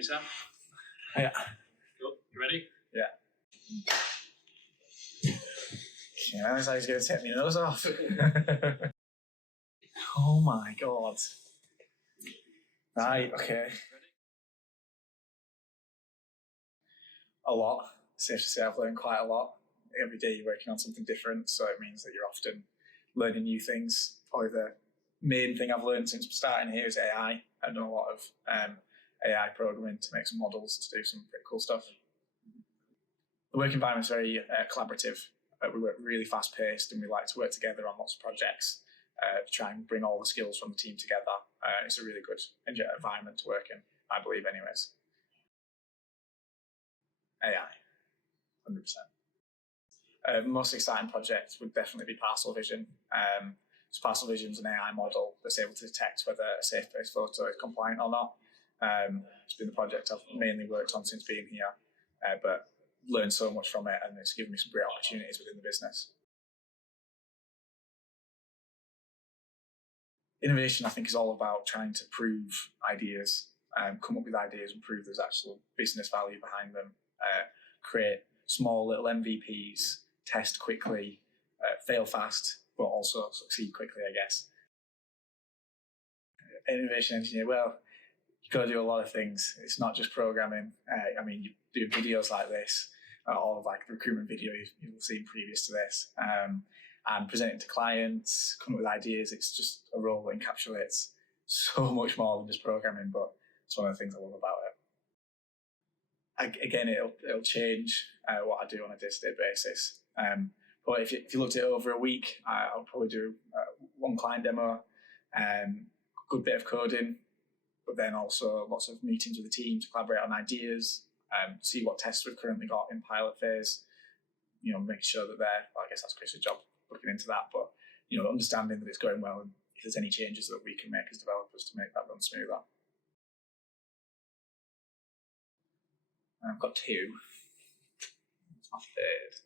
Hey, Sam. Yeah. Cool. You ready? Yeah. Yeah, that's how he's going to take my nose off. Oh my god. Right, okay. A lot. Safe to say I've learned quite a lot. Every day you're working on something different, so it means that you're often learning new things. Probably the main thing I've learned since starting here is AI. I've done a lot of AI programming to make some models to do some pretty cool stuff. The work environment is very collaborative. We work really fast paced and we like to work together on lots of projects to try and bring all the skills from the team together. It's a really good environment to work in, I believe anyways. AI, 100%. The most exciting project would definitely be Parcel Vision. So Parcel Vision is an AI model that's able to detect whether a safe-based photo is compliant or not. It's been the project I've mainly worked on since being here, but learned so much from it, and it's given me some great opportunities within the business. Innovation, I think, is all about trying to prove ideas, come up with ideas and prove there's actual business value behind them, create small little MVPs, test quickly, fail fast, but also succeed quickly, I guess. Innovation engineer, well, you've got to do a lot of things. It's not just programming. I mean, you do videos like this, or like the recruitment video you'll have seen previous to this, and presenting to clients, coming up with ideas. It's just a role that encapsulates so much more than just programming, but it's one of the things I love about it. Again, it'll change what I do on a day-to-day basis. But if you looked at it over a week, I'll probably do one client demo, good bit of coding, but then also lots of meetings with the team to collaborate on ideas, see what tests we've currently got in pilot phase, make sure that I guess that's Chris's job looking into that, but, understanding that it's going well and if there's any changes that we can make as developers to make that run smoother. I've got two. It's my third.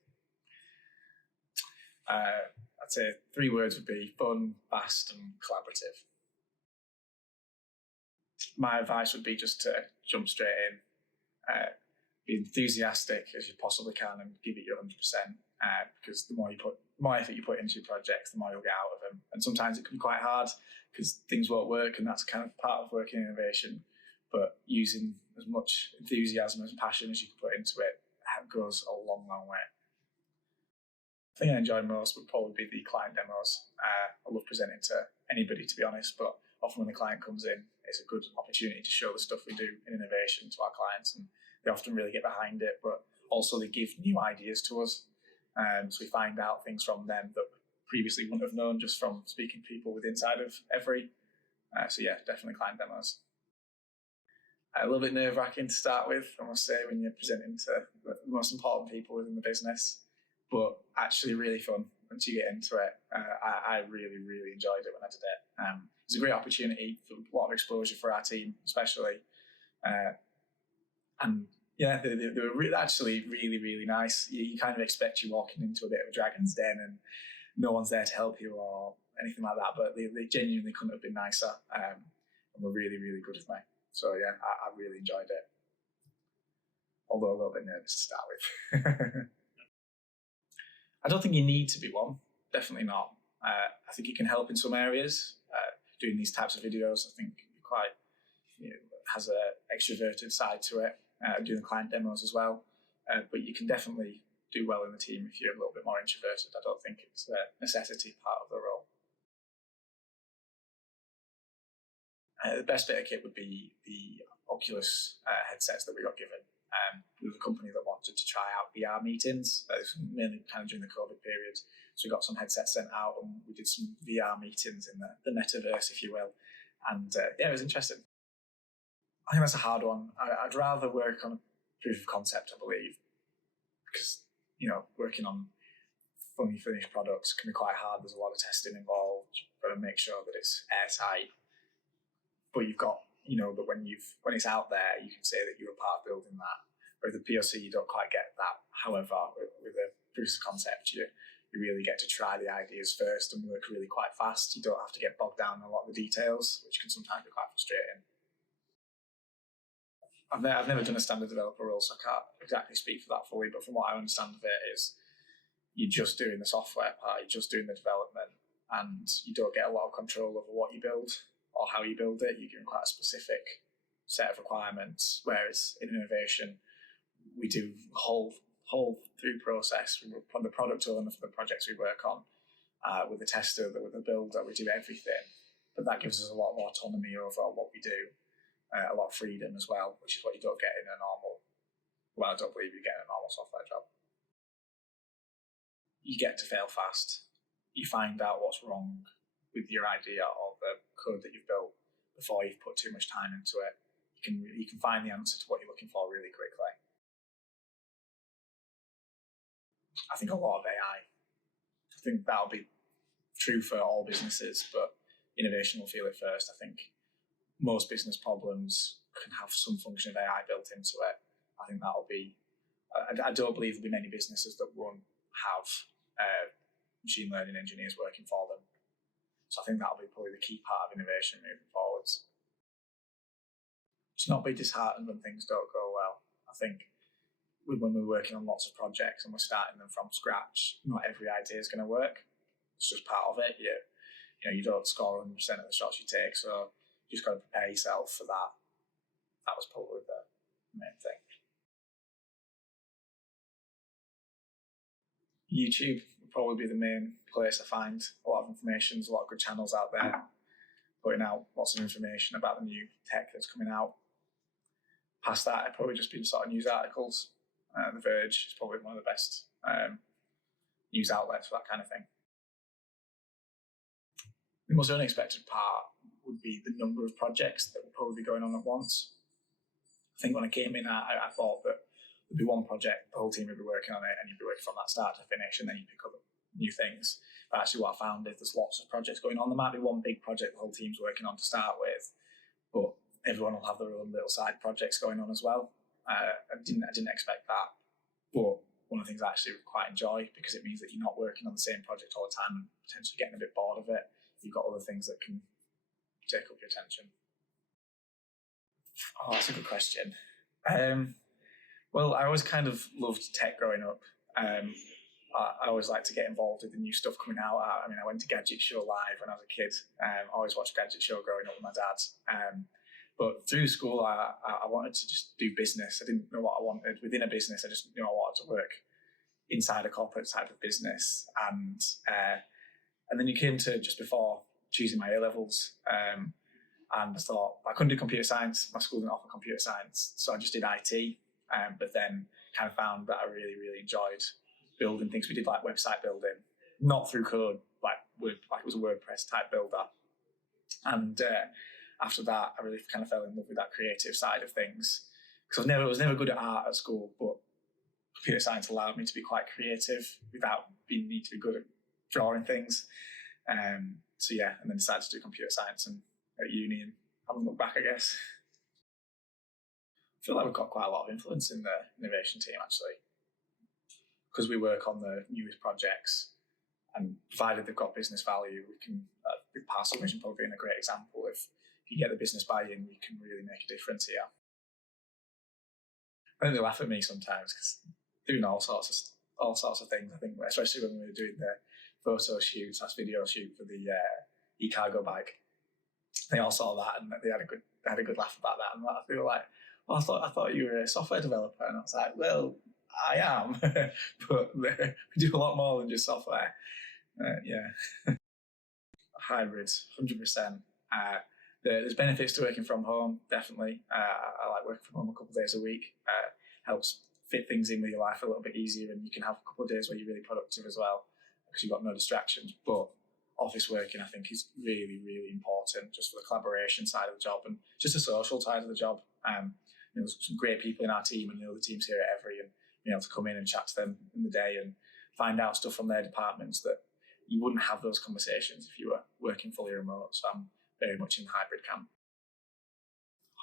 I'd say 3 words would be fun, fast, and collaborative. My advice would be just to jump straight in, be enthusiastic as you possibly can, and give it your 100%. Because the more effort you put into your projects, the more you'll get out of them. And sometimes it can be quite hard because things won't work, and that's kind of part of working in innovation. But using as much enthusiasm and passion as you can put into it goes a long, long way. The thing I enjoy most would probably be the client demos. I love presenting to anybody, to be honest, but often when the client comes in, it's a good opportunity to show the stuff we do in innovation to our clients, and they often really get behind it, but also they give new ideas to us. So we find out things from them that we previously wouldn't have known just from speaking to people with inside of Evri. So yeah, definitely client demos. A little bit nerve-wracking to start with, I must say, when you're presenting to the most important people within the business, but actually really fun once you get into it. I really, really enjoyed it when I did it. It was a great opportunity for a lot of exposure for our team, especially. And yeah, they were actually really, really nice. You kind of expect you walking into a bit of a dragon's den and no one's there to help you or anything like that, but they genuinely couldn't have been nicer, and were really, really good with me. So yeah, I really enjoyed it. Although a little bit nervous to start with. I don't think you need to be one. Definitely not. I think it can help in some areas. Doing these types of videos, I think, quite has an extroverted side to it. Doing client demos as well. But you can definitely do well in the team if you're a little bit more introverted. I don't think it's a necessity part of the role. The best bit of kit would be the Oculus headsets that we got given. We were a company that wanted to try out VR meetings. It was mainly kind of during the COVID period. So we got some headsets sent out and we did some VR meetings in the metaverse, if you will. And yeah, it was interesting. I think that's a hard one. I'd rather work on a proof of concept, I believe, because, working on fully finished products can be quite hard. There's a lot of testing involved. You've got to make sure that it's airtight. But you've got, that when it's out there, you can say that you're a part of building that. With the POC, you don't quite get that. However, with a proof of concept, you really get to try the ideas first and work really quite fast. You don't have to get bogged down in a lot of the details, which can sometimes be quite frustrating. I've never done a standard developer role, so I can't exactly speak for that fully, but from what I understand of it is you're just doing the software part, you're just doing the development, and you don't get a lot of control over what you build or how you build it. You're given quite a specific set of requirements, whereas in innovation, we do the whole through process from the product owner for the projects we work on, with the tester, with the builder, we do everything. But that gives us a lot of autonomy over what we do, a lot of freedom as well, which is what you don't get in a normal, well, I don't believe you get in a normal software job. You get to fail fast. You find out what's wrong with your idea or the code that you've built before you've put too much time into it. You can find the answer to what you're looking for really quickly. I think a lot of AI. I think that'll be true for all businesses, but innovation will feel it first. I think most business problems can have some function of AI built into it. I think that'll be. I don't believe there'll be many businesses that won't have machine learning engineers working for them. So I think that'll be probably the key part of innovation moving forwards. To not be disheartened when things don't go well. I think when we're working on lots of projects and we're starting them from scratch, not every idea is going to work. It's just part of it. You don't score 100% of the shots you take, so you just got to prepare yourself for that. That was probably the main thing. YouTube would probably be the main place I find a lot of information. There's a lot of good channels out there putting out lots of information about the new tech that's coming out. Past that, I've probably just been sort of news articles. The Verge is probably one of the best news outlets for that kind of thing. The most unexpected part would be the number of projects that would probably be going on at once. I think when I came in, I thought that there'd be one project, the whole team would be working on it, and you'd be working from that start to finish, and then you pick up new things. But actually what I found is there's lots of projects going on. There might be one big project the whole team's working on to start with, but everyone will have their own little side projects going on as well. I didn't expect that, but one of the things I actually quite enjoy, because it means that you're not working on the same project all the time and potentially getting a bit bored of it. You've got other things that can take up your attention. Oh, that's a good question. Well, I always kind of loved tech growing up. I always liked to get involved with the new stuff coming out. I mean, I went to Gadget Show live when I was a kid. I always watched Gadget Show growing up with my dad. But through school, I wanted to just do business. I didn't know what I wanted within a business. I just knew I wanted to work inside a corporate type of business. And then you came to just before choosing my A-levels. And I thought, I couldn't do computer science. My school didn't offer computer science. So I just did IT. But then kind of found that I really, really enjoyed building things. We did like website building, not through code, like it was a WordPress type builder. And after that, I really kind of fell in love with that creative side of things. Because I was never good at art at school, but computer science allowed me to be quite creative without need to be good at drawing things. So yeah, and then decided to do computer science and at uni, and haven't looked back, I guess. I feel like we've got quite a lot of influence in the innovation team, actually, because we work on the newest projects, and provided they've got business value, we can. Parcel Vision probably being a great example. If you get the business buy-in, we can really make a difference here. I think they laugh at me sometimes because doing all sorts of things. I think, especially when we were doing the photo shoot, video shoot for the e-cargo bag, they all saw that and they had a good laugh about that. And they were like, "Oh, I thought you were a software developer," and I was like, "Well, I am, but we do a lot more than just software." Yeah, hybrid, 100%. There's benefits to working from home, definitely. I like working from home a couple of days a week. Helps fit things in with your life a little bit easier, and you can have a couple of days where you're really productive as well because you've got no distractions. But office working, I think, is really, really important just for the collaboration side of the job and just the social side of the job. There's some great people in our team and the other teams here at Evri, and being able to come in and chat to them in the day and find out stuff from their departments that you wouldn't have those conversations if you were working fully remote. So I'm very much in the hybrid camp.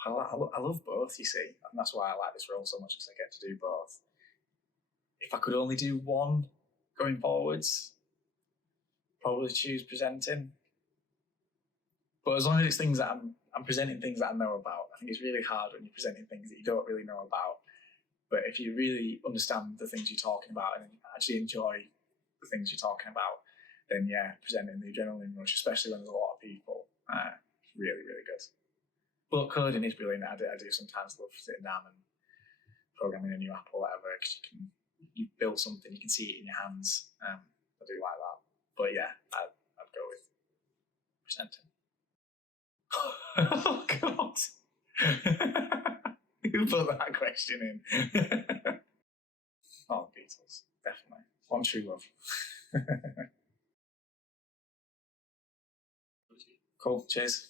I love both, you see, and that's why I like this role so much, because I get to do both. If I could only do one going forwards, probably choose presenting. But as long as it's things that I'm I'm presenting things that I know about. I think it's really hard when you're presenting things that you don't really know about. But if you really understand the things you're talking about and actually enjoy the things you're talking about, then yeah, presenting the adrenaline rush, especially when there's a lot of people, really, really good. But coding is brilliant. I do sometimes love sitting down and programming a new app or whatever, because you build something, you can see it in your hands. I do like that. But yeah, I'd go with presenting. Oh God. Who put that question in? Oh, Beatles, definitely. One True Love. Cool, cheers.